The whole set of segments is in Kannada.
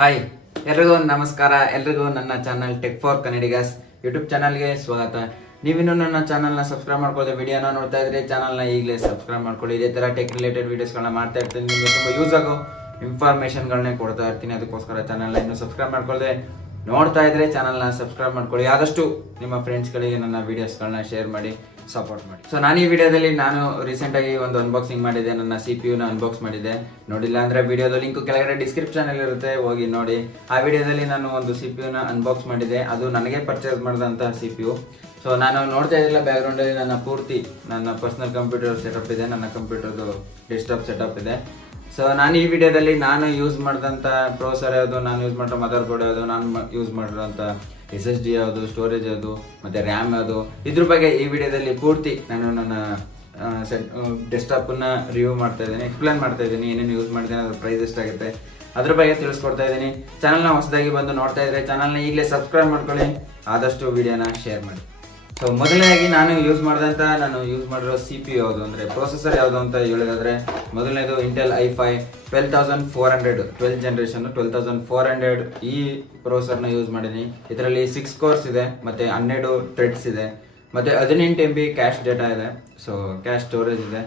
ಹಾಯ್ ಎಲ್ರಿಗೂ ನಮಸ್ಕಾರ. ಎಲ್ರಿಗೂ ನನ್ನ channel tech for Kannadigas YouTube ಚಾನಲ್ಗೆ ಸ್ವಾಗತ. ನೀವಿನ್ನು ನನ್ನ ಚಾನಲ್ನ ಸಬ್ಸ್ಕ್ರೈಬ್ ಮಾಡ್ಕೊಳ್ಳಿ ವಿಡಿಯೋನ ನೋಡ್ತಾ ಇದ್ರೆ ಚಾನಲ್ನ ಈಗಲೇ ಸಬ್ಸ್ಕ್ರೈಬ್ ಮಾಡ್ಕೊಳ್ಳಿ. ಇದೇ ಥರ ಟೆಕ್ ರಿಲೇಟೆಡ್ ವೀಡಿಯೋಸ್ಗಳನ್ನ ಮಾಡ್ತಾ ಇರ್ತೀನಿ. ನಿಮಗೆ ತುಂಬ ಯೂಸ್ ಆಗೋ ಇನ್ಫಾರ್ಮೇಷನ್ಗಳನ್ನೇ ಕೊಡ್ತಾ ಇರ್ತೀನಿ. ಅದಕ್ಕೋಸ್ಕರ ಚಾನಲ್ನ ಇನ್ನೂ ಸಬ್ಸ್ಕ್ರೈಬ್ ಮಾಡ್ಕೊಳ್ಳದೆ ನೋಡ್ತಾ ಇದ್ರೆ ಚಾನಲ್ನ ಸಬ್ಸ್ಕ್ರೈಬ್ ಮಾಡ್ಕೊಳ್ಳಿ. ಆದಷ್ಟು ನಿಮ್ಮ ಫ್ರೆಂಡ್ಸ್ಗಳಿಗೆ ನನ್ನ ವೀಡಿಯೋಸ್ಗಳನ್ನ ಶೇರ್ ಮಾಡಿ. ಸಪೋರ್ಟ್ ಮಾಡಿ. ಸೊ ನಾನು ಈ ವಿಡಿಯೋದಲ್ಲಿ ನಾನು ರೀಸೆಂಟ್ ಆಗಿ ಒಂದು ಅನ್ಬಾಕ್ಸಿಂಗ್ ಮಾಡಿದೆ ನನ್ನ ಸಿ ಪಿ ಯುನ ಅನ್ಬಾಕ್ಸ್ ಮಾಡಿದೆ ನೋಡಿಲ್ಲ ಅಂದ್ರೆ ವಿಡಿಯೋದ ಲಿಂಕ್ ಕೆಳಗಡೆ ಡಿಸ್ಕ್ರಿಪ್ಷನ್ ಅಲ್ಲಿ ಇರುತ್ತೆ. ಹೋಗಿ ನೋಡಿ. ಆ ವಿಡಿಯೋದಲ್ಲಿ ನಾನು ಒಂದು ಸಿ ಪಿ ಯುನ ಅನ್ಬಾಕ್ಸ್ ಮಾಡಿದೆ ಅದು ನನಗೆ ಪರ್ಚೇಸ್ ಮಾಡಿದಂತಹ ಸಿ ಪಿ ಯು ಸೊ ನಾನು ನೋಡ್ತಾ ಇದ್ದಿಲ್ಲ ಬ್ಯಾಕ್ಗ್ರೌಂಡ್ ಅಲ್ಲಿ. ನನ್ನ ಪೂರ್ತಿ ನನ್ನ ಪರ್ಸನಲ್ ಕಂಪ್ಯೂಟರ್ ಸೆಟಪ್ ಇದೆ. ನನ್ನ ಕಂಪ್ಯೂಟರ್ದು ಡೆಸ್ಕ್ಟಾಪ್ ಸೆಟಪ್ ಇದೆ. ಸೊ ನಾನು ಈ ವಿಡಿಯೋದಲ್ಲಿ ನಾನು ಯೂಸ್ ಮಾಡಿದಂಥ ಪ್ರೊಸರ್ ಯಾವುದು? ನಾನು ಯೂಸ್ ಮಾಡಿರೋ ಮದರ್ ಬೋರ್ಡ್ ಯಾವುದು? ನಾನು ಯೂಸ್ ಮಾಡಿರೋಂಥ ಎಸ್ ಎಸ್ ಡಿ ಯಾವುದು ಸ್ಟೋರೇಜ್ ಯಾವುದು, ಮತ್ತು ರ್ಯಾಮ್ ಯಾವುದು, ಇದ್ರ ಬಗ್ಗೆ ಈ ವಿಡಿಯೋದಲ್ಲಿ ಪೂರ್ತಿ ನಾನು ನನ್ನ ಡೆಸ್ಕ್ಟಾಪ್ ಡೆಸ್ಕ್ಟಾಪನ್ನ ರಿವ್ಯೂ ಮಾಡ್ತಾ ಇದ್ದೀನಿ ಎಕ್ಸ್ಪ್ಲೇನ್ ಮಾಡ್ತಾ ಇದ್ದೀನಿ, ಏನೇನು ಯೂಸ್ ಮಾಡಿದ್ದೀನಿ, ಅದ್ರ ಪ್ರೈಸ್ ಎಷ್ಟಾಗುತ್ತೆ, ಅದ್ರ ಬಗ್ಗೆ ತಿಳಿಸ್ಕೊಡ್ತಾ ಇದ್ದೀನಿ. ಚಾನಲ್ನ ಹೊಸದಾಗಿ ಬಂದು ನೋಡ್ತಾ ಇದ್ರೆ ಚಾನಲ್ನ ಈಗಲೇ ಸಬ್ಸ್ಕ್ರೈಬ್ ಮಾಡ್ಕೊಳ್ಳಿ. ಆದಷ್ಟು ವಿಡಿಯೋನ ಶೇರ್ ಮಾಡಿ. ಸೊ ಮೊದಲನೇದಾಗಿ ನಾನು ಯೂಸ್ ಮಾಡಿದಂಥ ನಾನು ಯೂಸ್ ಮಾಡಿರೋ ಸಿ ಪಿ ಯಾವುದು ಅಂದರೆ ಪ್ರೊಸೆಸರ್ ಯಾವುದು ಅಂತ ಹೇಳೋದಾದ್ರೆ ಮೊದಲನೇದು Intel I five twelve thousand four hundred twelve generation twelve thousand four hundred ಈ ಪ್ರೊಸೆಸರ್ನ ಯೂಸ್ ಮಾಡಿದ್ದೀನಿ ಇದರಲ್ಲಿ ಸಿಕ್ಸ್ ಕೋರ್ಸ್ ಇದೆ, ಮತ್ತು ಹನ್ನೆರಡು ಥ್ರೆಡ್ಸ್ ಇದೆ, ಮತ್ತು ಹದಿನೆಂಟು ಎಂ ಬಿ ಕ್ಯಾಶ್ ಡೇಟಾ ಇದೆ ಸೊ ಕ್ಯಾಶ್ ಸ್ಟೋರೇಜ್ ಇದೆ.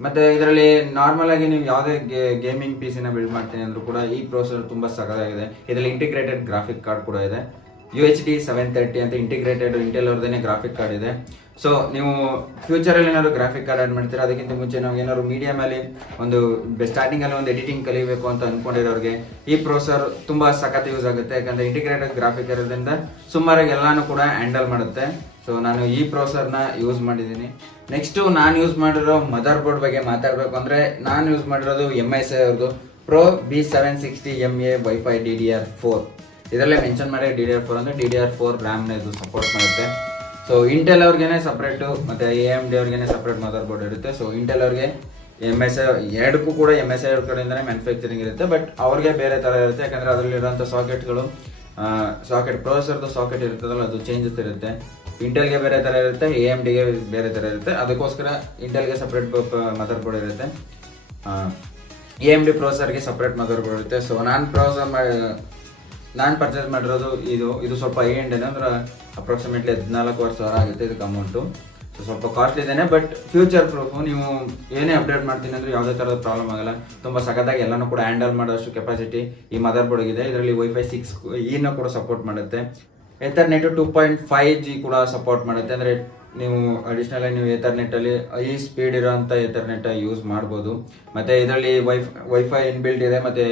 ಮತ್ತು ಇದರಲ್ಲಿ ನಾರ್ಮಲ್ ಆಗಿ ನೀವು ಯಾವುದೇ ಗೇಮಿಂಗ್ ಪಿ ಸಿನ ಬಿಲ್ಡ್ ಮಾಡ್ತೀನಿ ಅಂದ್ರೂ ಕೂಡ ಈ ಪ್ರೊಸೆಸರ್ ತುಂಬ ಸಗದಾಗಿದೆ. ಇದರಲ್ಲಿ ಇಂಟಿಗ್ರೇಟೆಡ್ ಗ್ರಾಫಿಕ್ ಕಾರ್ಡ್ ಕೂಡ ಇದೆ. U H D seven thirty ಅಂತ ಇಂಟಿಗ್ರೇಟೆಡ್ ಇಂಟೆಲ್ ಅವ್ರದೇ ಗ್ರಾಫಿಕ್ ಕಾರ್ಡ್ ಇದೆ. ಸೊ ನೀವು ಫ್ಯೂಚರಲ್ಲಿ ಏನಾದ್ರು ಗ್ರಾಫಿಕ್ ಕಾರ್ಡ್ ಆ್ಯಡ್ ಮಾಡ್ತೀರಾ? ಅದಕ್ಕಿಂತ ಮುಂಚೆ ನಾವು ಏನಾದ್ರು ಮೀಡಿಯಮಲ್ಲಿ ಒಂದು ಸ್ಟಾರ್ಟಿಂಗ್ ಅಲ್ಲಿ ಒಂದು ಎಡಿಟಿಂಗ್ ಕಲಿಬೇಕು ಅಂತ ಅಂದ್ಕೊಂಡಿರೋರಿಗೆ ಈ ಪ್ರೊಸರ್ ತುಂಬ ಸಖತ್ ಯೂಸ್ ಆಗುತ್ತೆ. ಯಾಕಂದ್ರೆ ಇಂಟಿಗ್ರೇಟೆಡ್ ಗ್ರಾಫಿಕ್ ಇರೋದ್ರಿಂದ ಸುಮಾರಾಗಿ ಎಲ್ಲಾನು ಕೂಡ ಹ್ಯಾಂಡಲ್ ಮಾಡುತ್ತೆ. ಸೊ ನಾನು ಈ ಪ್ರೊಸರ್ನ ಯೂಸ್ ಮಾಡಿದ್ದೀನಿ. ನೆಕ್ಸ್ಟ್ ನಾನು ಯೂಸ್ ಮಾಡಿರೋ ಮದರ್ ಬೋರ್ಡ್ ಬಗ್ಗೆ ಮಾತಾಡಬೇಕು ಅಂದ್ರೆ ನಾನು ಯೂಸ್ ಮಾಡಿರೋದು ಎಂ ಐ ಸಿ ಅವ್ರದ್ದು pro B seven sixty M A wifi D D R four ಇದರಲ್ಲೇ ಮೆನ್ಷನ್ ಮಾಡಿ ಡಿ ಡಿ ಆರ್ ಫೋರ್ ಅಂದರೆ ಡಿ ಡಿ ಆರ್ ಫೋರ್ ರ್ಯಾಮ್ನ ಇದು ಸಪೋರ್ಟ್ ಮಾಡುತ್ತೆ. ಸೊ ಇಂಟೆಲ್ ಅವ್ರಿಗೆ ಸಪ್ರೇಟು ಮತ್ತೆ ಎ ಎಂ ಡಿ ಅವ್ರಿಗೆ ಸಪ್ರೇಟ್ ಮದರ್ ಬೋರ್ಡ್ ಇರುತ್ತೆ. ಸೊ ಇಂಟೆಲ್ ಅವ್ರಿಗೆ ಎಂ ಎಸ್ ಎರಡಕ್ಕೂ ಕೂಡ ಎಂ ಎಸ್ ಐ ಕಡೆಯಿಂದನೇ ಮ್ಯಾನುಫ್ಯಾಕ್ಚರಿಂಗ್ ಇರುತ್ತೆ. ಬಟ್ ಅವ್ರಿಗೆ ಬೇರೆ ಥರ ಇರುತ್ತೆ. ಯಾಕಂದರೆ ಅದರಲ್ಲಿರುವಂಥ ಸಾಕೆಟ್ಗಳು ಸಾಕೆಟ್ ಪ್ರೊಸೆಸರ್ದು ಸಾಕೆಟ್ ಇರುತ್ತದಲ್ಲ, ಅದು ಚೇಂಜಸ್ ಇರುತ್ತೆ. ಇಂಟೆಲ್ಗೆ ಬೇರೆ ಥರ ಇರುತ್ತೆ ಎ ಎಂ ಡಿಗೆ ಬೇರೆ ಥರ ಇರುತ್ತೆ. ಅದಕ್ಕೋಸ್ಕರ ಇಂಟೆಲ್ಗೆ ಸಪ್ರೇಟ್ ಮದರ್ ಬೋರ್ಡ್ ಇರುತ್ತೆ. ಎ ಎಂ ಡಿ ಪ್ರೊಸೆಸರ್ಗೆ ಸಪ್ರೇಟ್ ಮದರ್ ಬೋರ್ಡ್ ಇರುತ್ತೆ. ಸೊ ನಾನು ಪ್ರೊಸೆಸರ್ ನಾನು ಪರ್ಚೇಸ್ ಮಾಡಿರೋದು ಇದು ಇದು ಸ್ವಲ್ಪ ಐ ಎಂಡ್ ಅಂದ್ರೆ ಅಪ್ರಾಕ್ಸಿಮೇಟ್ಲಿ ಹದಿನಾಲ್ಕುವರೆ ಸಾವಿರ ಆಗುತ್ತೆ ಇದಕ್ಕೆ ಅಮೌಂಟು ಸೊ ಸ್ವಲ್ಪ ಕಾಸ್ಟ್ಲಿ ಇದೇನೆ ಬಟ್ ಫ್ಯೂಚರ್ ಪ್ರೂಫು ನೀವು ಏನೇ ಅಪ್ಡೇಟ್ ಮಾಡ್ತೀನಿ ಅಂದ್ರೆ ಯಾವುದೇ ಥರದ ಪ್ರಾಬ್ಲಮ್ ಆಗಲ್ಲ. ತುಂಬ ಸಖತ್ತಾಗಿ ಎಲ್ಲನೂ ಕೂಡ ಹ್ಯಾಂಡಲ್ ಮಾಡೋಷ್ಟು ಕೆಪಾಸಿಟಿ ಈ ಮದರ್ ಬೋರ್ಡ್ ಇದೆ ಇದರಲ್ಲಿ ವೈಫೈ ಸಿಕ್ಸ್ ಇನ್ನ ಕೂಡ ಸಪೋರ್ಟ್ ಮಾಡುತ್ತೆ. Ethernet two point five G ಕೂಡ ಸಪೋರ್ಟ್ ಮಾಡುತ್ತೆ. ಅಂದರೆ ನೀವು ಅಡಿಷ್ನಲ್ ನೀವು ಎಥರ್ನೆಟ್ ಅಲ್ಲಿ ಈ ಸ್ಪೀಡ್ ಇರೋಂಥ ಎಥರ್ನೆಟ್ ಯೂಸ್ ಮಾಡ್ಬೋದು. ಮತ್ತೆ ಇದರಲ್ಲಿ ವೈಫ್ ವೈಫೈ ಇನ್ಬಿಲ್ಟ್ ಇದೆ, ಮತ್ತೆ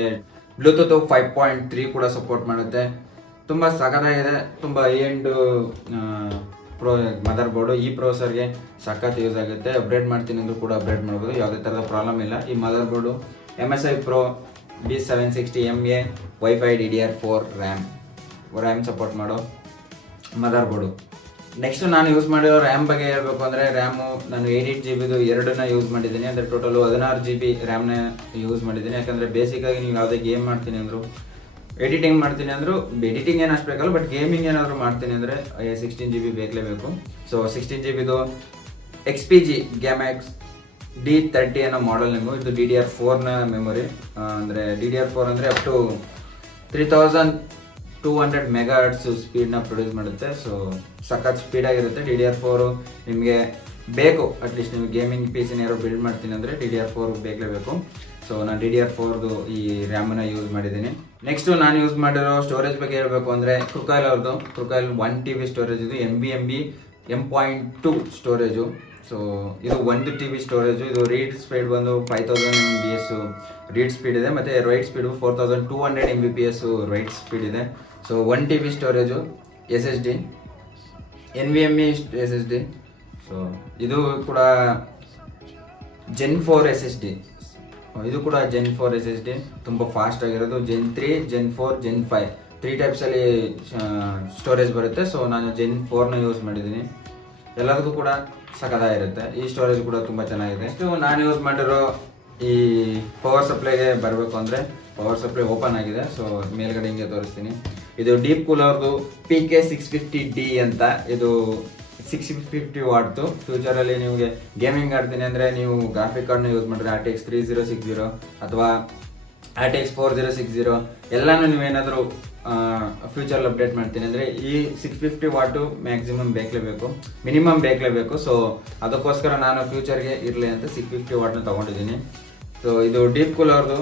ಬ್ಲೂಟೂತ್ ಫೈವ್ ಪಾಯಿಂಟ್ ತ್ರೀ ಕೂಡ ಸಪೋರ್ಟ್ ಮಾಡುತ್ತೆ. ತುಂಬ ಸಖತ್ತಾಗಿದೆ. ತುಂಬ ಎಂಡ್ ಪ್ರೊ ಮದರ್ ಬೋರ್ಡು ಈ ಪ್ರೊಸರ್ಗೆ ಸಖತ್ ಯೂಸ್ ಆಗುತ್ತೆ. ಅಪ್ಡೇಟ್ ಮಾಡ್ತೀನಿ ಅಂದರೂ ಕೂಡ ಅಪ್ಡೇಟ್ ಮಾಡ್ಬೋದು. ಯಾವುದೇ ಥರದ ಪ್ರಾಬ್ಲಮ್ ಇಲ್ಲ. ಈ motherboard M S I pro B seven sixty M A wifi D D R four RAM RAM support ಮಾಡೋ ಮದರ್ ಬೋರ್ಡು ನೆಕ್ಸ್ಟ್ ನಾನು ಯೂಸ್ ಮಾಡಿರೋ ರ್ಯಾಮ್ ಬಗ್ಗೆ ಹೇಳಬೇಕು ಅಂದರೆ ರ್ಯಾಮು ನಾನು ಏಟ್ ಜಿ ಬಿದು ಎರಡನ್ನ ಯೂಸ್ ಮಾಡಿದ್ದೀನಿ. ಅಂದರೆ ಟೋಟಲು ಹದಿನಾರು ಜಿ ಬಿ ರ್ಯಾಮ್ನ ಯೂಸ್ ಮಾಡಿದ್ದೀನಿ. ಯಾಕಂದರೆ ಬೇಸಿಕ್ಕಾಗಿ ನೀವು ಯಾವುದೇ ಗೇಮ್ ಮಾಡ್ತೀನಿ ಅಂದರು ಎಡಿಟಿಂಗ್ ಮಾಡ್ತೀನಿ ಅಂದರು ಎಡಿಟಿಂಗ್ ಏನು ಅಷ್ಟು ಬಟ್ ಗೇಮಿಂಗ್ ಏನಾದರೂ ಮಾಡ್ತೀನಿ ಅಂದರೆ ಸಿಕ್ಸ್ಟೀನ್ ಜಿ ಬಿ ಬೇಕಲೇಬೇಕು so sixteen G ಬಿದು X P G Gammix D thirty ಅನ್ನೋ ಮಾಡೆಲ್ ನಿಮ್ಮ ಇದು ಡಿ ಡಿ ಆರ್ ಫೋರ್ನ ಮೆಮೊರಿ ಅಂದರೆ ಡಿ ಡಿ ಆರ್ ಫೋರ್ ಅಂದರೆ up to three thousand two hundred megahertz ಸ್ಪೀಡ್ನ produce ಮಾಡುತ್ತೆ. ಸೊ ಸಖತ್ ಸ್ಪೀಡಾಗಿರುತ್ತೆ ಡಿ ಡಿ ಆರ್ ಫೋರು ನಿಮಗೆ ಬೇಕು. ಅಟ್ಲೀಸ್ಟ್ ನೀವು ಗೇಮಿಂಗ್ ಪಿ ಸಿನ ಯಾರು ಬಿಲ್ಡ್ ಮಾಡ್ತೀನಿ ಅಂದರೆ ಡಿ ಡಿ ಆರ್ ಫೋರ್ ಬೇಕಲೇಬೇಕು. ಸೊ ನಾನು ಡಿ ಡಿ ಆರ್ ಫೋರ್ದು ಈ ರ್ಯಾಮನ್ನು ಯೂಸ್ ಮಾಡಿದ್ದೀನಿ. ನೆಕ್ಸ್ಟು ನಾನು ಯೂಸ್ ಮಾಡಿರೋ ಸ್ಟೋರೇಜ್ ಬಗ್ಗೆ ಹೇಳಬೇಕು ಅಂದರೆ ಕ್ರುಕೈಲ್ ಅವ್ರದ್ದು Crucial one T B storage ಇದು M B M B M point two storage so ಇದು ಒಂದು ಟಿ ಬಿ ಸ್ಟೋರೇಜು ಇದು ರೀಡ್ ಸ್ಪೀಡ್ ಬಂದು five thousand M B S read speed ಇದೆ, ಮತ್ತು write speed four thousand two hundred M B P S write speed ಇದೆ. So one T B storage S S D N V M E S S D so ಇದು ಕೂಡ gen four S S D ಇದು ಕೂಡ gen four S S D ತುಂಬ ಫಾಸ್ಟ್ ಆಗಿರೋದು. Gen three gen four gen five three ಟೈಪ್ಸಲ್ಲಿ storage ಬರುತ್ತೆ. ಸೊ ನಾನು ಜೆನ್ ಫೋರ್ನ ಯೂಸ್ ಮಾಡಿದ್ದೀನಿ. ಎಲ್ಲದಕ್ಕೂ ಕೂಡ ಸಖತ್ತಾಗಿರುತ್ತೆ ಈ ಸ್ಟೋರೇಜ್ ಕೂಡ ತುಂಬ ಚೆನ್ನಾಗಿದೆ. ನಾನು ಯೂಸ್ ಮಾಡಿರೋ ಈ ಪವರ್ ಸಪ್ಲೈಗೆ ಬರಬೇಕು ಅಂದರೆ ಪವರ್ ಸಪ್ಲೈ ಓಪನ್ ಆಗಿದೆ. ಸೊ ಮೇಲ್ಗಡೆ ಹಿಂಗೆ ತೋರಿಸ್ತೀನಿ. ಇದು deep ಕೂಲರ್ದು P K six fifty D ಅಂತ ಇದು ಸಿಕ್ಸ್ ಫಿಫ್ಟಿ ವಾಟ್ದು ಫ್ಯೂಚರಲ್ಲಿ ನಿಮಗೆ ಗೇಮಿಂಗ್ ಆಡ್ತೀನಿ ಅಂದರೆ ನೀವು ಗ್ರಾಫಿಕ್ ಕಾರ್ಡ್ನ ಯೂಸ್ ಮಾಡಿದ್ರೆ R T three zero six zero ಅಥವಾ R T X four zero six zero ಎಲ್ಲಾನು ನೀವೇನಾದರೂ ಫ್ಯೂಚರ್ ಅಪ್ಡೇಟ್ ಮಾಡ್ತೀನಿ. ಅಂದರೆ ಈ ಸಿಕ್ಸ್ ಫಿಫ್ಟಿ ವಾಟು ಮ್ಯಾಕ್ಸಿಮಮ್ ಬೇಕಲೇಬೇಕು ಮಿನಿಮಮ್ ಬೇಕಲೇಬೇಕು ಸೊ ಅದಕ್ಕೋಸ್ಕರ ನಾನು ಫ್ಯೂಚರ್ಗೆ ಇರಲಿ ಅಂತ ಸಿಕ್ಸ್ ಫಿಫ್ಟಿ ವಾಟ್ನ ತೊಗೊಂಡಿದ್ದೀನಿ. ಸೊ ಇದು ಡೀಪ್ ಕೂಲರ್ದು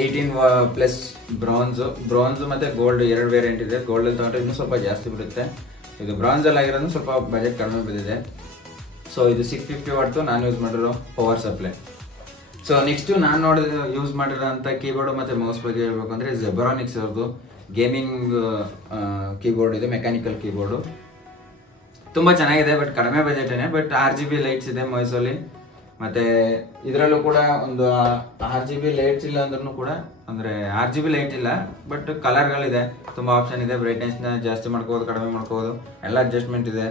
ಏಯ್ಟೀನ್ ವಾ ಪ್ಲಸ್ ಬ್ರಾನ್ಸು ಬ್ರಾನ್ಸ್ ಮತ್ತು ಗೋಲ್ಡ್ ಎರಡು ವೇರಿಯಂಟ್ ಇದೆ. ಗೋಲ್ಡಲ್ಲಿ ತಗೊಂಡ್ರೆ ಇನ್ನೂ ಸ್ವಲ್ಪ ಜಾಸ್ತಿ ಬಿಡುತ್ತೆ. ಇದು ಬ್ರಾನ್ಸಲ್ಲಿ ಆಗಿರೋದು ಸ್ವಲ್ಪ ಬಜೆಟ್ ಕಡಿಮೆ ಬಿದ್ದಿದೆ. ಸೊ ಇದು ಸಿಕ್ಸ್ ಫಿಫ್ಟಿ ವಾಟ್ದು ನಾನು ಯೂಸ್ ಮಾಡಿರೋ ಪವರ್ ಸಪ್ಲೈ ಸೊ ನೆಕ್ಸ್ಟ್ ನಾನು ನೋಡಿದ ಯೂಸ್ ಮಾಡಿರೋಂಥ ಕೀಬೋರ್ಡ್ ಮತ್ತೆ ಮೌಸ್ ಬಗ್ಗೆ ಹೇಳ್ಬೇಕು ಅಂದ್ರೆ ಜೆಬರಾನಿಕ್ಸ್ ಅವ್ರದ್ದು ಗೇಮಿಂಗ್ ಕೀಬೋರ್ಡ್ ಇದೆ ಮೆಕ್ಯಾನಿಕಲ್ ಕೀಬೋರ್ಡು ತುಂಬಾ ಚೆನ್ನಾಗಿದೆ ಬಟ್ ಕಡಿಮೆ ಬಜೆಟೇನೆ but R G B lights ಇದೆ ಮೈಸೂರಲ್ಲಿ ಮತ್ತೆ ಇದರಲ್ಲೂ ಕೂಡ ಒಂದು ಆರ್ ಜಿ ಬಿ ಲೈಟ್ಸ್ ಇಲ್ಲ ಅಂದ್ರೂ ಕೂಡ, ಅಂದ್ರೆ ಆರ್ ಜಿ ಬಿ ಲೈಟ್ ಇಲ್ಲ ಬಟ್ ಕಲರ್ಗಳಿದೆ ತುಂಬಾ ಆಪ್ಷನ್ ಇದೆ ಬ್ರೈಟ್ನೆಸ್ನ ಜಾಸ್ತಿ ಮಾಡ್ಕೋಬೋದು, ಕಡಿಮೆ ಮಾಡ್ಕೋಬೋದು. ಎಲ್ಲ ಅಡ್ಜಸ್ಟ್ಮೆಂಟ್ ಇದೆ.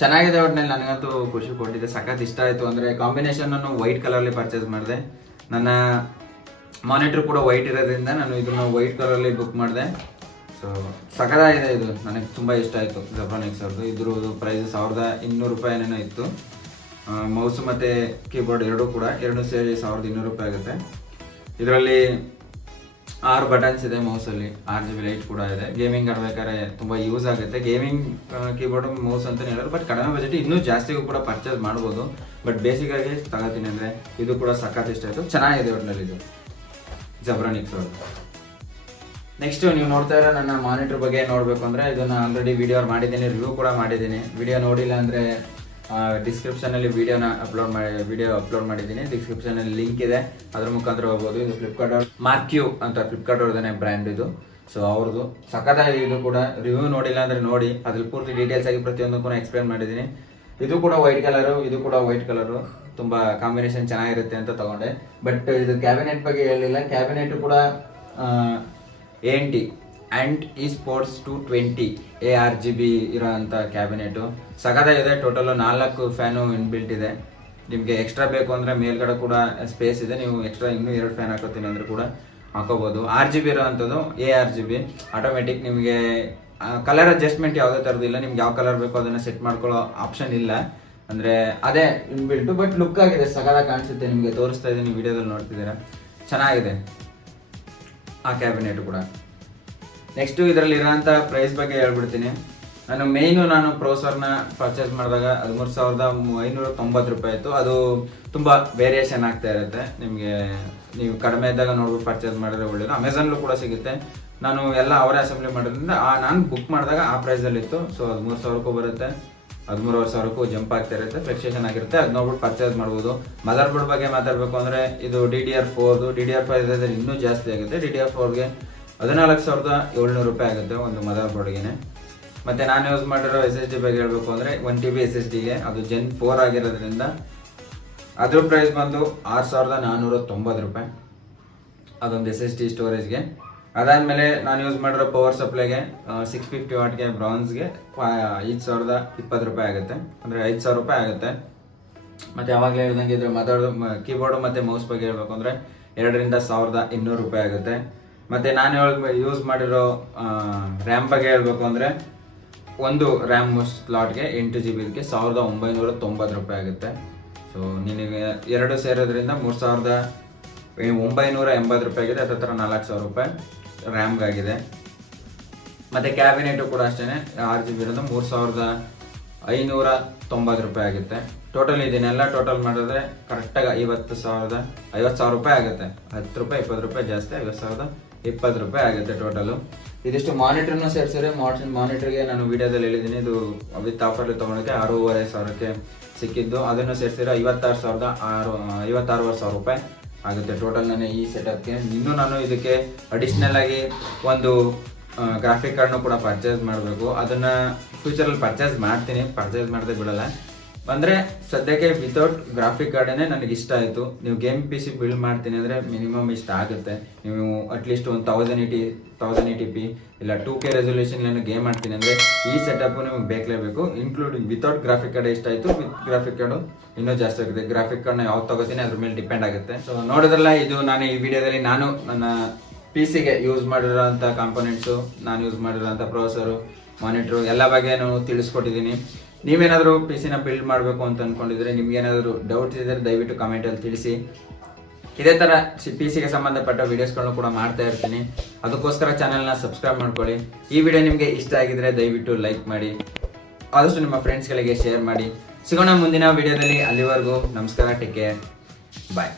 ಚೆನ್ನಾಗಿದೆ ಒಟ್ಟಿನಲ್ಲಿ ನನಗಂತೂ ಖುಷಿ ಕೊಟ್ಟಿದೆ. ಸಖತ್ ಇಷ್ಟ ಆಯಿತು. ಅಂದರೆ ಕಾಂಬಿನೇಷನ್ ಅನ್ನು ವೈಟ್ ಕಲರ್ಲಿ ಪರ್ಚೇಸ್ ಮಾಡಿದೆ. ನನ್ನ ಮಾನಿಟ್ರ್ ಕೂಡ ವೈಟ್ ಇರೋದ್ರಿಂದ ನಾನು ಇದನ್ನು ವೈಟ್ ಕಲರಲ್ಲಿ ಬುಕ್ ಮಾಡಿದೆ. ಸೊ ಸಖತ್ತಾಗಿದೆ ಇದು. ನನಗೆ ತುಂಬ ಇಷ್ಟ ಆಯಿತು ಜಪಾನಿಕ್ಸ್ ಅವ್ರದ್ದು ಇದ್ರದ್ದು ಪ್ರೈಸ್ ಸಾವಿರದ ಇನ್ನೂರು ರೂಪಾಯಿ ಏನೇನೋ ಇತ್ತು. ಮೌಸ್ ಮತ್ತು ಕೀಬೋರ್ಡ್ ಎರಡೂ ಕೂಡ ಎರಡು ಸೇರಿ ಸಾವಿರದ ಇನ್ನೂರು ರೂಪಾಯಿ ಆಗುತ್ತೆ. ಇದರಲ್ಲಿ ಆರು ಬಟನ್ಸ್ ಇದೆ ಮೌಸಲ್ಲಿ ಆರ್ ಜಿ ಬಿ ಲೈಟ್ ಕೂಡ ಇದೆ. ಗೇಮಿಂಗ್ ಆಡ್ಬೇಕಾದ್ರೆ ತುಂಬಾ ಯೂಸ್ ಆಗುತ್ತೆ. ಗೇಮಿಂಗ್ ಕೀಬೋರ್ಡ್ ಮೌಸ್ ಅಂತಲೇ ಹೇಳೋದು ಬಟ್ ಕಡಿಮೆ ಬಜೆಟ್ ಇನ್ನೂ ಜಾಸ್ತಿಗೂ ಕೂಡ ಪರ್ಚೇಸ್ ಮಾಡ್ಬೋದು. ಬಟ್ ಬೇಸಿಕ್ ಆಗಿ ತಗೋತೀನಿ ಅಂದ್ರೆ ಇದು ಕೂಡ ಸಖತ್ ಇಷ್ಟ ಆಯ್ತು. ಚೆನ್ನಾಗಿದೆ ಒಟ್ಟಿನಲ್ಲಿ ಇದು. ಜಬ್ರಾನಿಕ್ಸ್ ಅವ್ರದ್ದು ನೆಕ್ಸ್ಟ್ ನೀವು ನೋಡ್ತಾ ಇರೋ ನನ್ನ ಮಾನಿಟರ್ ಬಗ್ಗೆ ನೋಡಬೇಕು ಅಂದ್ರೆ ಇದನ್ನ ಆಲ್ರೆಡಿ ವಿಡಿಯೋ ಮಾಡಿದ್ದೀನಿ ರಿವ್ಯೂ ಕೂಡ ಮಾಡಿದ್ದೀನಿ. ವಿಡಿಯೋ ನೋಡಿಲ್ಲ ಅಂದ್ರೆ ಡಿಸ್ಕ್ರಿಪ್ಷನ್ ವೀಡಿಯೋನ ಅಪ್ಲೋಡ್ ಮಾಡಿ ವಿಡಿಯೋ ಅಪ್ಲೋಡ್ ಮಾಡಿದ್ದೀನಿ. ಡಿಸ್ಕ್ರಿಪ್ಷನಲ್ಲಿ ಲಿಂಕ್ ಇದೆ. ಅದ್ರ ಮುಖಾಂತರ ಹೋಗ್ಬೋದು. ಇದು ಫ್ಲಿಪ್ಕಾರ್ಟ್ ಅವ್ರ ಮಾರ್ಕ್ಯೂ ಅಂತ ಫ್ಲಿಪ್ಕಾರ್ಟ್ ಅವ್ರದೇ ಬ್ರ್ಯಾಂಡ್ ಇದು. ಸೊ ಅವ್ರದ್ದು ಸಖತ್ತಾಗಿದೆ. ಇದು ಕೂಡ ರಿವ್ಯೂ ನೋಡಿಲ್ಲ ಅಂದರೆ ನೋಡಿ. ಅದ್ರಲ್ಲಿ ಪೂರ್ತಿ ಡೀಟೇಲ್ಸ್ ಆಗಿ ಪ್ರತಿಯೊಂದಕ್ಕೂ ಎಕ್ಸ್ಪ್ಲೇನ್ ಮಾಡಿದ್ದೀನಿ. ಇದು ಕೂಡ ವೈಟ್ ಕಲರು ಇದು ಕೂಡ ವೈಟ್ ಕಲರು ತುಂಬ ಕಾಂಬಿನೇಷನ್ ಚೆನ್ನಾಗಿರುತ್ತೆ ಅಂತ ತಗೊಂಡೆ. ಬಟ್ ಇದು ಕ್ಯಾಬಿನೆಟ್ ಬಗ್ಗೆ ಹೇಳಿಲ್ಲ. ಕ್ಯಾಬಿನೆಟ್ ಕೂಡ N T and E sports two twenty A R G B ಇರೋಂಥ ಕ್ಯಾಬಿನೆಟು ಇದೆ ಟೋಟಲ್ ನಾಲ್ಕು ಫ್ಯಾನು ಇನ್ಬಿಲ್ಟ್ ಇದೆ. ನಿಮಗೆ ಎಕ್ಸ್ಟ್ರಾ ಬೇಕು ಅಂದರೆ ಮೇಲ್ಗಡೆ ಕೂಡ ಸ್ಪೇಸ್ ಇದೆ. ನೀವು ಎಕ್ಸ್ಟ್ರಾ ಇನ್ನೂ ಎರಡು ಫ್ಯಾನ್ ಹಾಕೋತೀನಿ ಅಂದ್ರೆ ಕೂಡ ಹಾಕೋಬಹುದು R G B ಇರೋವಂಥದ್ದು A R G B automatic ನಿಮಗೆ ಕಲರ್ ಅಡ್ಜಸ್ಟ್ಮೆಂಟ್ ಯಾವುದೇ ಥರದ್ದು ಇಲ್ಲ. ನಿಮ್ಗೆ ಯಾವ ಕಲರ್ ಬೇಕೋ ಅದನ್ನ ಸೆಟ್ ಮಾಡ್ಕೊಳ್ಳೋ ಆಪ್ಷನ್ ಇಲ್ಲ. ಅಂದ್ರೆ ಅದೇ ಇನ್ಬಿಲ್ಟ್ ಬಟ್ ಲುಕ್ ಆಗಿದೆ. ಸಗಲ ಕಾಣಿಸುತ್ತೆ ನಿಮಗೆ. ತೋರಿಸ್ತಾ ಇದ್ದೀನಿ ವಿಡಿಯೋದಲ್ಲಿ ನೋಡ್ತಿದ್ದೀರಾ. ಚೆನ್ನಾಗಿದೆ ಆ ಕ್ಯಾಬಿನೆಟ್ ಕೂಡ. ನೆಕ್ಸ್ಟ್ ಇದರಲ್ಲಿ ಇರೋಂಥ ಪ್ರೈಸ್ ಬಗ್ಗೆ ಹೇಳ್ಬಿಡ್ತೀನಿ. ನಾನು ಮೇಯ್ನು ನಾನು ಪ್ರೋಸರ್ನ ಪರ್ಚೇಸ್ ಮಾಡಿದಾಗ ಹದಿಮೂರು ಸಾವಿರದ ಐನೂರ ತೊಂಬತ್ತು ರೂಪಾಯಿ ಇತ್ತು ಅದು ತುಂಬ ವೇರಿಯೇಷನ್ ಆಗ್ತಾ ಇರುತ್ತೆ. ನಿಮಗೆ ನೀವು ಕಡಿಮೆ ಇದ್ದಾಗ ನೋಡ್ಬಿಟ್ಟು ಪರ್ಚೇಸ್ ಮಾಡಿದ್ರೆ ಒಳ್ಳೇದು. ಅಮೆಝಾನ್ಲೂ ಕೂಡ ಸಿಗುತ್ತೆ. ನಾನು ಎಲ್ಲ ಅವರೇ ಅಸೆಂಬ್ಲಿ ಮಾಡೋದ್ರಿಂದ ಆ ನಾನು ಬುಕ್ ಮಾಡಿದಾಗ ಆ ಪ್ರೈಸಲ್ಲಿತ್ತು ಸೊ ಹದಿಮೂರು ಸಾವಿರಕ್ಕೂ ಬರುತ್ತೆ. ಹದಿಮೂರುವರೆ ಸಾವಿರಕ್ಕೂ ಜಂಪ್ ಆಗ್ತಾ ಇರುತ್ತೆ. ಫ್ಲೆಕ್ಸೇಷನ್ ಆಗಿರುತ್ತೆ. ಅದು ನೋಡ್ಬಿಟ್ಟು ಪರ್ಚೇಸ್ ಮಾಡ್ಬೋದು. ಮದರ್ ಬೋರ್ಡ್ ಬಗ್ಗೆ ಮಾತಾಡಬೇಕು ಅಂದರೆ ಇದು ಡಿ ಡಿ ಆರ್ ಫೋರ್ದು ಡಿ ಡಿ ಆರ್ ಫೈವ್ ಇದ್ದರೆ ಇನ್ನೂ ಜಾಸ್ತಿ ಆಗುತ್ತೆ. ಡಿ ಡಿ ಆರ್ ಫೋರ್ಗೆ ಹದಿನಾಲ್ಕು ಸಾವಿರದ ಏಳ್ನೂರು ರೂಪಾಯಿ ಆಗುತ್ತೆ ಒಂದು ಮದರ್ ಬೋರ್ಡ್ಗೆ ಮತ್ತೆ ನಾನು ಯೂಸ್ ಮಾಡಿರೋ ಎಸ್ ಎಸ್ ಡಿ ಬಗ್ಗೆ ಹೇಳಬೇಕು ಅಂದರೆ one T B S S ಡಿಗೆ ಅದು ಜೆನ್ ಫೋರ್ ಆಗಿರೋದ್ರಿಂದ ಅದ್ರ ಪ್ರೈಸ್ ಬಂದು ಆರು ಸಾವಿರದ ನಾನ್ನೂರ ತೊಂಬತ್ತು ರೂಪಾಯಿ. ಅದೊಂದು ಎಸ್ ಎಸ್ ಡಿ ಸ್ಟೋರೇಜ್ಗೆ ಅದಾದಮೇಲೆ ನಾನು ಯೂಸ್ ಮಾಡಿರೋ ಪವರ್ ಸಪ್ಲೈಗೆ ಸಿಕ್ಸ್ ಫಿಫ್ಟಿ ವಾಟ್ಗೆ ಬ್ರಾನ್ಸ್ಗೆ ಐದು ಸಾವಿರದ ಇಪ್ಪತ್ತು ರೂಪಾಯಿ ಆಗುತ್ತೆ. ಅಂದರೆ ಐದು ಸಾವಿರ ರೂಪಾಯಿ ಆಗುತ್ತೆ. ಮತ್ತೆ ಯಾವಾಗಲೇ ಹೇಳ್ದಂಗೆ ಇದ್ರೆ ಮಾತಾಡೋದು ಕೀಬೋರ್ಡು ಮತ್ತೆ ಮೌಸ್ ಬಗ್ಗೆ ಹೇಳ್ಬೇಕು ಅಂದ್ರೆ ಎರಡರಿಂದ ಸಾವಿರದ ಇನ್ನೂರು ರೂಪಾಯಿ ಆಗುತ್ತೆ. ಮತ್ತೆ ನಾನು ಯೂಸ್ ಮಾಡಿರೋ ರ್ಯಾಮ್ ಬಗ್ಗೆ ಹೇಳ್ಬೇಕು ಅಂದ್ರೆ, ಒಂದು ರ್ಯಾಮ್ ಸ್ಲಾಟ್ಗೆ ಎಂಟು ಜಿ ಬಿಗೆ ಸಾವಿರದ ಒಂಬೈನೂರ ತೊಂಬತ್ತು ರೂಪಾಯಿ ಆಗುತ್ತೆ. ಸೊ ನಿನಗೆ ಎರಡು ಸೇರೋದ್ರಿಂದ ಮೂರು ಸಾವಿರದ ಒಂಬೈನೂರ ಎಂಬತ್ತು ರೂಪಾಯಿ ಆಗಿದೆ. ಹತ್ರ ನಾಲ್ಕು ಸಾವಿರ ರೂಪಾಯಿ ರ್ಯಾಮ್ಗಾಗಿದೆ ಮತ್ತೆ ಕ್ಯಾಬಿನೆಟು ಕೂಡ ಅಷ್ಟೇ ಆರು ಜಿ ಬಿ ಇರೋದು ಮೂರು ಸಾವಿರದ ಐನೂರ ತೊಂಬತ್ತು ರೂಪಾಯಿ ಆಗುತ್ತೆ. ಟೋಟಲ್ ಇದನ್ನೆಲ್ಲ ಟೋಟಲ್ ಮಾಡಿದ್ರೆ ಕರೆಕ್ಟಾಗಿ ಐವತ್ತು ಸಾವಿರದ, ಐವತ್ತು ಸಾವಿರ ರೂಪಾಯಿ ಆಗುತ್ತೆ. ಹತ್ತು ರೂಪಾಯಿ, ಇಪ್ಪತ್ತು ರೂಪಾಯಿ ಜಾಸ್ತಿ, ಐವತ್ತು ಸಾವಿರದ ಇಪ್ಪತ್ತು ರೂಪಾಯಿ ಆಗುತ್ತೆ ಟೋಟಲು ಇದಿಷ್ಟು ಮಾನಿಟರ್ನ ಸೇರಿಸಿದ್ರೆ ಮಾನಿಟರ್ಗೆ ನಾನು ವಿಡಿಯೋದಲ್ಲಿ ಹೇಳಿದ್ದೀನಿ, ಇದು ವಿತ್ ಆಫರ್ ತೊಗೊಳಕ್ಕೆ ಆರೂವರೆ ಸಾವಿರಕ್ಕೆ ಸಿಕ್ಕಿದ್ದು. ಅದನ್ನು ಸೇರಿಸಿದ್ರೆ ಐವತ್ತಾರು ಸಾವಿರದ ಆರು ಐವತ್ತಾರೂವರೆ ಸಾವಿರ ರೂಪಾಯಿ ಆಗುತ್ತೆ ಟೋಟಲ್ ನಾನು ಈ ಸೆಟಪ್ಗೆ ಇನ್ನೂ ನಾನು ಇದಕ್ಕೆ ಅಡಿಷ್ನಲ್ ಆಗಿ ಒಂದು ಗ್ರಾಫಿಕ್ ಕಾರ್ಡ್ನು ಕೂಡ ಪರ್ಚೇಸ್ ಮಾಡಬೇಕು. ಅದನ್ನ ಫ್ಯೂಚರಲ್ಲಿ ಪರ್ಚೇಸ್ ಮಾಡ್ತೀನಿ. ಪರ್ಚೇಸ್ ಮಾಡದೆ ಬಿಡಲ್ಲ. ಅಂದ್ರೆ ಸದ್ಯಕ್ಕೆ ವಿತೌಟ್ ಗ್ರಾಫಿಕ್ ಕಾರ್ಡೇನೆ ನನಗೆ ಇಷ್ಟ ಆಯಿತು, ನೀವು ಗೇಮ್ ಪಿ ಸಿ ಬಿಲ್ಡ್ ಮಾಡ್ತೀನಿ ಅಂದ್ರೆ ಮಿನಿಮಮ್ ಇಷ್ಟ ಆಗುತ್ತೆ. ನೀವು ಅಟ್ಲೀಸ್ಟ್ ಒಂದು thousand eighty thousand eighty P ಇಲ್ಲ ಟೂ ಕೆ ರೆಸೊಲ್ಯೂಷನ್ ಏನು ಗೇಮ್ ಮಾಡ್ತೀನಿ ಅಂದ್ರೆ ಈ ಸೆಟಪ್ ನಿಮ್ಗೆ ಬೇಕಲೇಬೇಕು ಇನ್ಕ್ಲೂಡಿಂಗ್ ವಿತೌಟ್ ಗ್ರಾಫಿಕ್ ಕಾರ್ಡ್ ಇಷ್ಟ ಆಯ್ತು ವಿತ್ ಗ್ರಾಫಿಕ್ ಕಾರ್ಡು ಇನ್ನೂ ಜಾಸ್ತಿ ಆಗುತ್ತೆ. ಗ್ರಾಫಿಕ್ ಕಾರ್ಡ್ನ ಯಾವ್ದು ತಗೋತೀನಿ ಅದ್ರ ಮೇಲೆ ಡಿಪೆಂಡ್ ಆಗುತ್ತೆ. ಸೊ ನೋಡಿದ್ರಲ್ಲ, ಇದು ನಾನು ಈ ವಿಡಿಯೋದಲ್ಲಿ ನಾನು ನನ್ನ ಪಿ ಸಿಗೆ ಯೂಸ್ ಮಾಡಿರೋಂಥ ಕಾಂಪೊನೆಂಟ್ಸು ನಾನು ಯೂಸ್ ಮಾಡಿರೋಂಥ ಪ್ರೊಸರು ಮಾನಿಟ್ರು ಎಲ್ಲ ಬಗ್ಗೆ ನಾನು ತಿಳಿಸ್ಕೊಟ್ಟಿದ್ದೀನಿ. ನೀವೇನಾದರೂ ಪಿ ಸಿನ ಬಿಲ್ಡ್ ಮಾಡಬೇಕು ಅಂತ ಅಂದ್ಕೊಂಡಿದ್ರೆ ನಿಮ್ಗೆ ಏನಾದರೂ ಡೌಟ್ ಇದ್ದರೆ ದಯವಿಟ್ಟು ಕಮೆಂಟಲ್ಲಿ ತಿಳಿಸಿ. ಇದೇ ಥರ ಪಿ ಸಿಗೆ ಸಂಬಂಧಪಟ್ಟ ವಿಡಿಯೋಸ್ಗಳನ್ನು ಕೂಡ ಮಾಡ್ತಾ ಇರ್ತೀನಿ. ಅದಕ್ಕೋಸ್ಕರ ಚಾನಲ್ನ ಸಬ್ಸ್ಕ್ರೈಬ್ ಮಾಡ್ಕೊಳ್ಳಿ. ಈ ವಿಡಿಯೋ ನಿಮಗೆ ಇಷ್ಟ ಆಗಿದ್ರೆ ದಯವಿಟ್ಟು ಲೈಕ್ ಮಾಡಿ. ಆದಷ್ಟು ನಿಮ್ಮ ಫ್ರೆಂಡ್ಸ್ಗಳಿಗೆ ಶೇರ್ ಮಾಡಿ. ಸಿಗೋಣ ಮುಂದಿನ ವಿಡಿಯೋದಲ್ಲಿ ಅಲ್ಲಿವರೆಗೂ ನಮಸ್ಕಾರ ಟೇಕ್ ಕೇರ್ ಬಾಯ್